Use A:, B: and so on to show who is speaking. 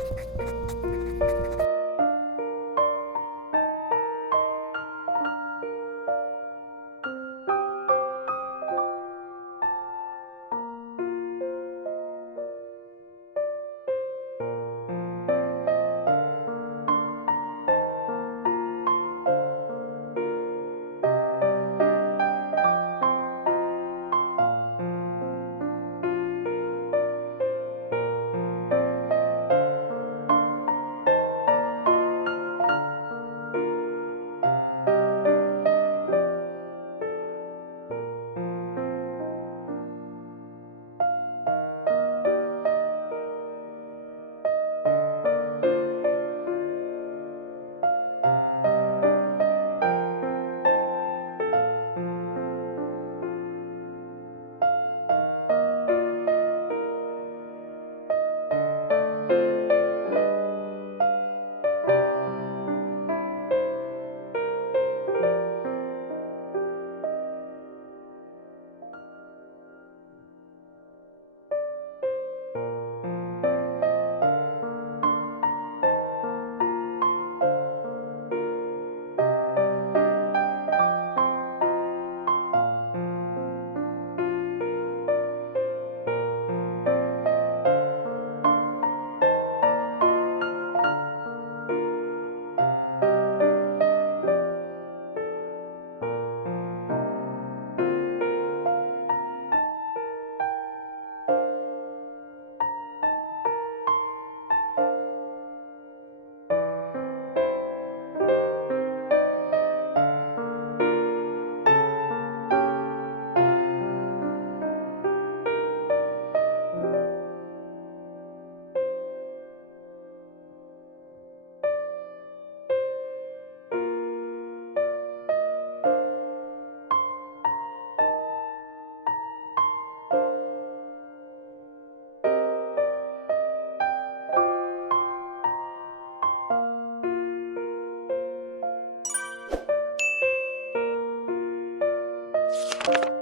A: Thank you. Thank you.